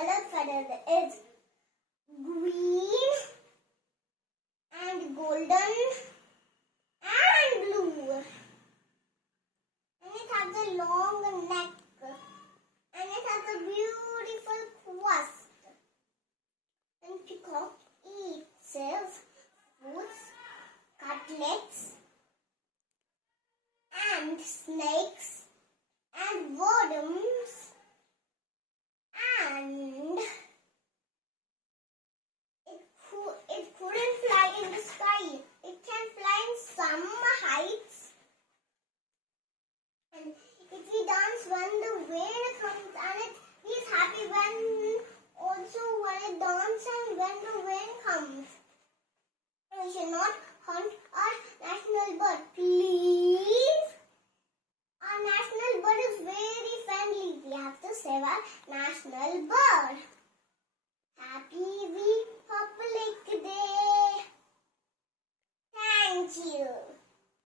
color feather is green and golden and blue. And it has a long neck. And it has a beautiful quest. And peacock eats fruits, cutlets, and snakes, and worms, and it couldn't fly in the sky. It can fly in some heights. And it dance when the wind comes, and it is happy when it dances and when the wind comes. We should not hunt our national bird, please. Our national bird is very friendly. We have to save our national bird. Happy Republic Day. Thank you.